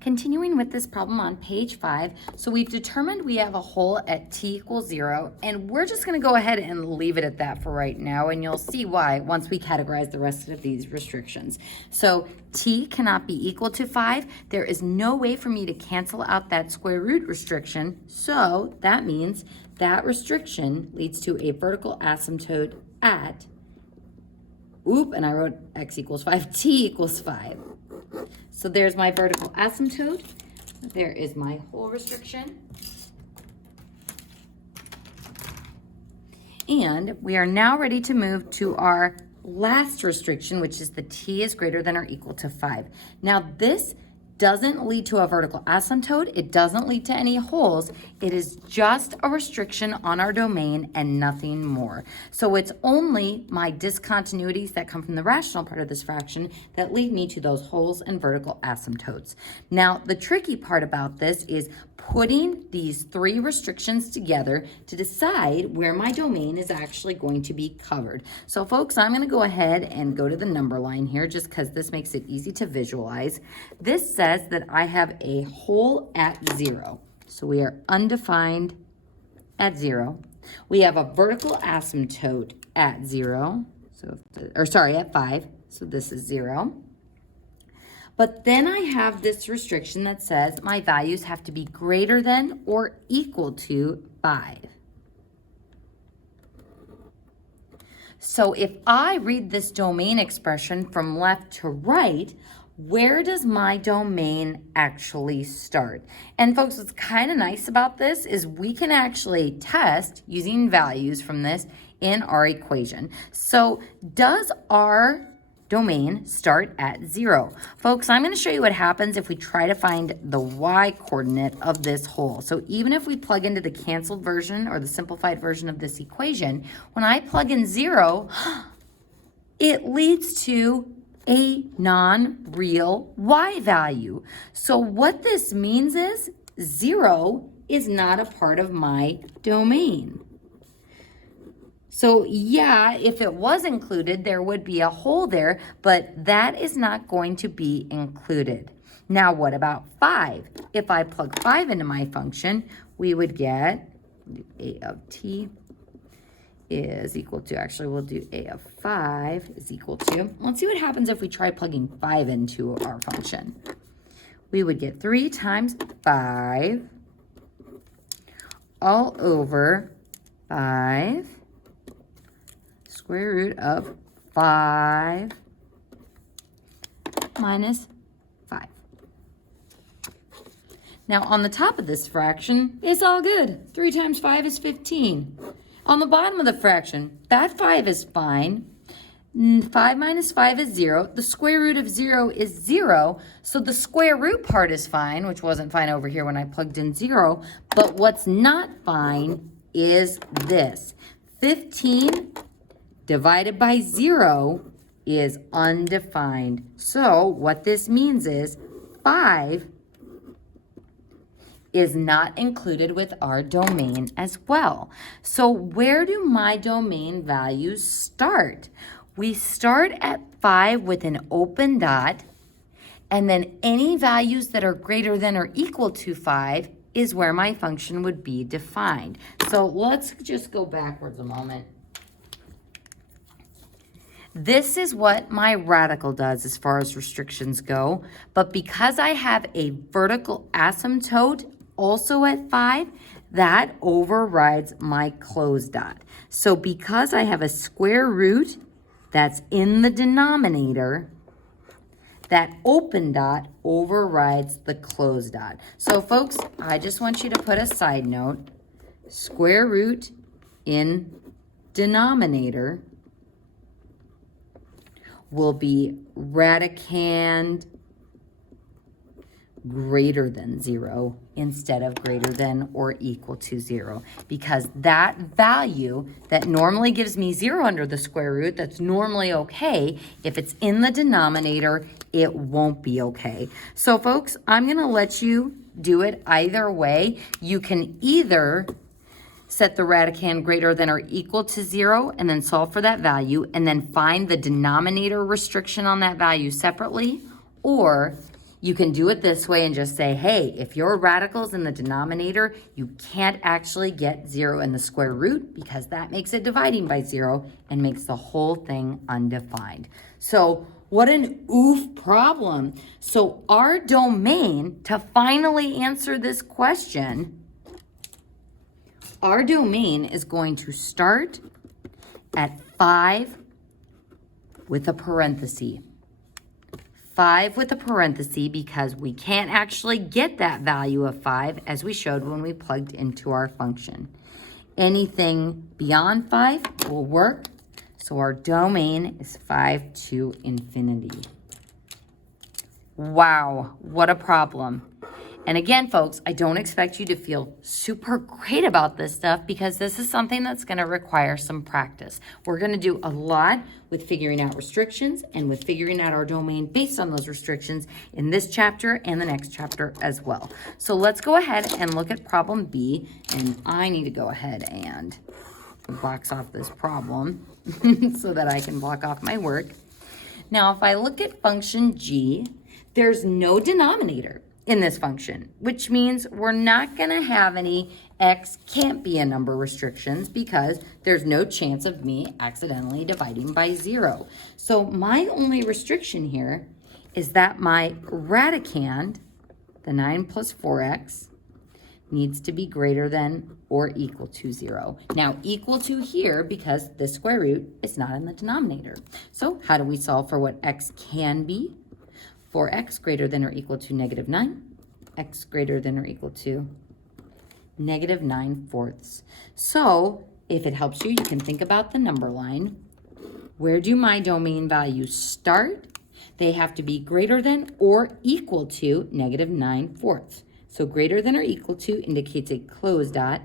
continuing with this problem on page 5, so we've determined we have a hole at t equals 0, and we're just going to go ahead and leave it at that for right now, and you'll see why once we categorize the rest of these restrictions. So t cannot be equal to 5. There is no way for me to cancel out that square root restriction, so that means that restriction leads to a vertical asymptote at, and I wrote x equals 5, t equals 5. So there's my vertical asymptote. There is my hole restriction. And we are now ready to move to our last restriction, which is the t is greater than or equal to 5. Now this doesn't lead to a vertical asymptote. It doesn't lead to any holes. It is just a restriction on our domain and nothing more. So it's only my discontinuities that come from the rational part of this fraction that lead me to those holes and vertical asymptotes. Now, the tricky part about this is putting these three restrictions together to decide where my domain is actually going to be covered. So folks, I'm going to go ahead and go to the number line here just because this makes it easy to visualize. This says that I have a hole at 0. So we are undefined at 0. We have a vertical asymptote at 0. At 5. So this is 0. But then I have this restriction that says my values have to be greater than or equal to 5. So if I read this domain expression from left to right, where does my domain actually start? And folks, what's kind of nice about this is we can actually test using values from this in our equation. So does our domain start at 0? Folks, I'm going to show you what happens if we try to find the y coordinate of this hole. So even if we plug into the canceled version or the simplified version of this equation, when I plug in 0, it leads to a non-real y value. So what this means is 0 is not a part of my domain. So yeah, if it was included, there would be a hole there, but that is not going to be included. Now, what about 5? If I plug 5 into my function, we would get a of t is equal to, actually we'll do a of 5 is equal to, let's see what happens if we try plugging 5 into our function. We would get 3 times 5 all over 5 square root of 5 minus 5. Now on the top of this fraction, it's all good. 3 times 5 is 15. On the bottom of the fraction, that 5 is fine. 5 minus 5 is 0. The square root of 0 is 0. So the square root part is fine, which wasn't fine over here when I plugged in 0. But what's not fine is this. 15 divided by 0 is undefined. So what this means is 5 is not included with our domain as well. So where do my domain values start? We start at 5 with an open dot, and then any values that are greater than or equal to 5 is where my function would be defined. So let's just go backwards a moment. This is what my radical does as far as restrictions go, but because I have a vertical asymptote also at 5, that overrides my closed dot. So because I have a square root that's in the denominator, that open dot overrides the closed dot. So folks, I just want you to put a side note. Square root in denominator will be radicand greater than 0 instead of greater than or equal to 0, because that value that normally gives me 0 under the square root, that's normally okay, if it's in the denominator, it won't be okay. So folks, I'm going to let you do it either way. You can either set the radicand greater than or equal to 0 and then solve for that value and then find the denominator restriction on that value separately, or You can do it this way and just say, hey, if your radical's in the denominator, you can't actually get 0 in the square root because that makes it dividing by 0 and makes the whole thing undefined. So what an oof problem. So our domain, to finally answer this question, our domain is going to start at 5 with a parenthesis. 5 with a parenthesis because we can't actually get that value of 5 as we showed when we plugged into our function. Anything beyond 5 will work. So our domain is 5 to infinity. Wow, what a problem. And again, folks, I don't expect you to feel super great about this stuff because this is something that's going to require some practice. We're going to do a lot with figuring out restrictions and with figuring out our domain based on those restrictions in this chapter and the next chapter as well. So let's go ahead and look at problem B, and I need to go ahead and box off this problem so that I can block off my work. Now, if I look at function G, there's no denominator in this function, which means we're not going to have any x can't be a number restrictions because there's no chance of me accidentally dividing by 0. So my only restriction here is that my radicand, the 9 plus 4x, needs to be greater than or equal to 0. Now, equal to here because the square root is not in the denominator. So how do we solve for what x can be? For x greater than or equal to -9, x greater than or equal to -9/4. So if it helps you, you can think about the number line. Where do my domain values start? They have to be greater than or equal to -9/4. So greater than or equal to indicates a closed dot,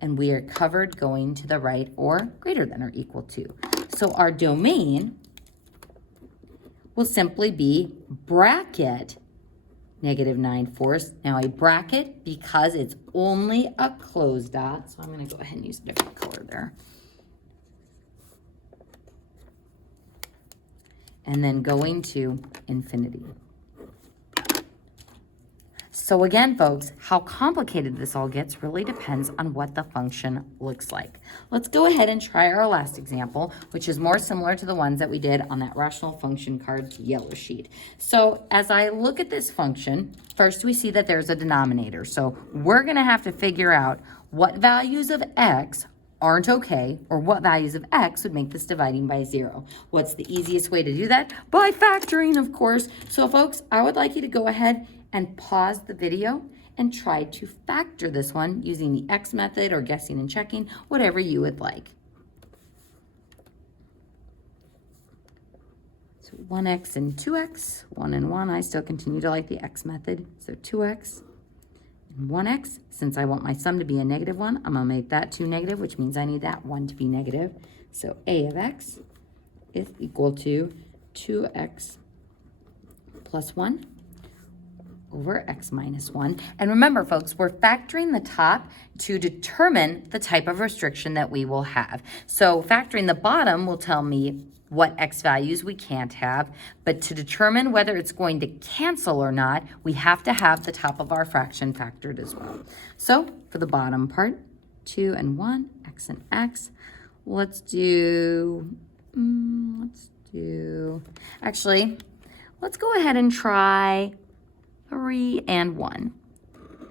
and we are covered going to the right or greater than or equal to. So our domain will simply be bracket -9/4. Now a bracket, because it's only a closed dot, so I'm going to go ahead and use a different color there. And then going to infinity. So again, folks, how complicated this all gets really depends on what the function looks like. Let's go ahead and try our last example, which is more similar to the ones that we did on that rational function card yellow sheet. So as I look at this function, first we see that there's a denominator. So we're going to have to figure out what values of x aren't okay, or what values of x would make this dividing by 0. What's the easiest way to do that? By factoring, of course. So folks, I would like you to go ahead and pause the video and try to factor this one using the X method or guessing and checking, whatever you would like. So 1x and 2x, 1 and 1. I still continue to like the X method. So 2x and 1x. Since I want my sum to be a -1, I'm going to make that 2 negative, which means I need that 1 to be negative. So a of x is equal to 2x plus 1 over x minus 1. And remember, folks, we're factoring the top to determine the type of restriction that we will have. So factoring the bottom will tell me what x values we can't have, but to determine whether it's going to cancel or not, we have to have the top of our fraction factored as well. So for the bottom part, 2 and 1, x and x, let's go ahead and try 3 and 1.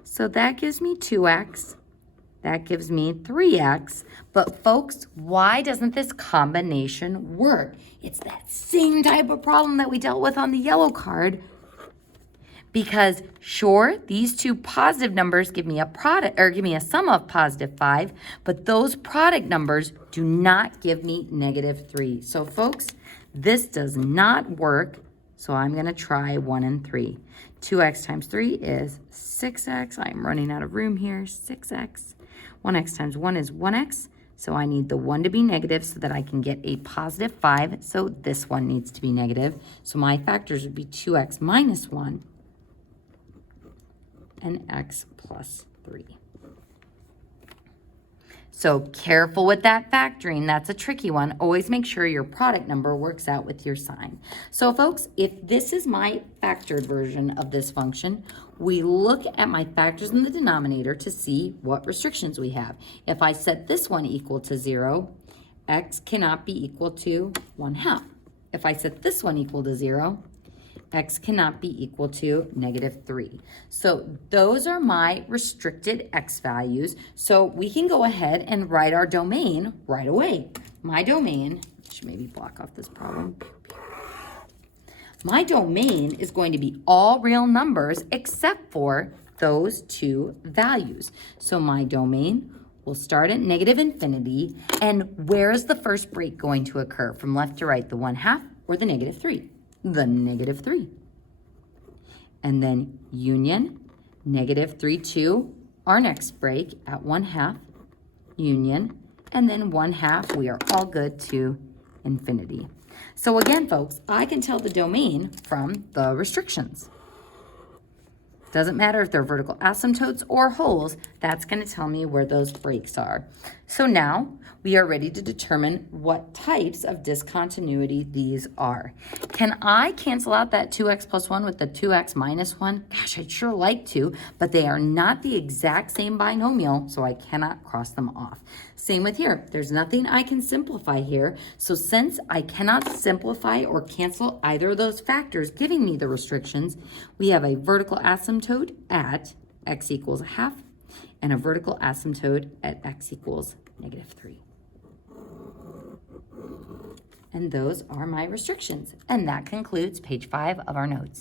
So that gives me 2x. That gives me 3x. But folks, why doesn't this combination work? It's that same type of problem that we dealt with on the yellow card. Because sure, these two positive numbers give me a product or give me a sum of +5, but those product numbers do not give me -3. So folks, this does not work. So I'm going to try 1 and 3. 2x times 3 is 6x. I'm running out of room here. 6x. 1x times 1 is 1x. So I need the 1 to be negative so that I can get a +5. So this one needs to be negative. So my factors would be 2x minus 1 and x plus 3. So careful with that factoring. That's a tricky one. Always make sure your product number works out with your sign. So folks, if this is my factored version of this function, we look at my factors in the denominator to see what restrictions we have. If I set this one equal to 0, x cannot be equal to 1/2. If I set this one equal to 0, x cannot be equal to -3. So those are my restricted x values. So we can go ahead and write our domain right away. My domain, should maybe block off this problem. My domain is going to be all real numbers except for those two values. So my domain will start at -infinity. And where is the first break going to occur? From left to right, the 1/2 or the -3? The -3. And then union, -3 to our next break at 1/2, union, and then 1/2, we are all good to infinity. So again, folks, I can tell the domain from the restrictions. Doesn't matter if they're vertical asymptotes or holes, that's going to tell me where those breaks are. So now we are ready to determine what types of discontinuity these are. Can I cancel out that 2x plus 1 with the 2x minus 1? Gosh, I'd sure like to, but they are not the exact same binomial, so I cannot cross them off. Same with here. There's nothing I can simplify here, so since I cannot simplify or cancel either of those factors giving me the restrictions, we have a vertical asymptote at x equals 1/2 and a vertical asymptote at x equals -3. And those are my restrictions. And that concludes page 5 of our notes.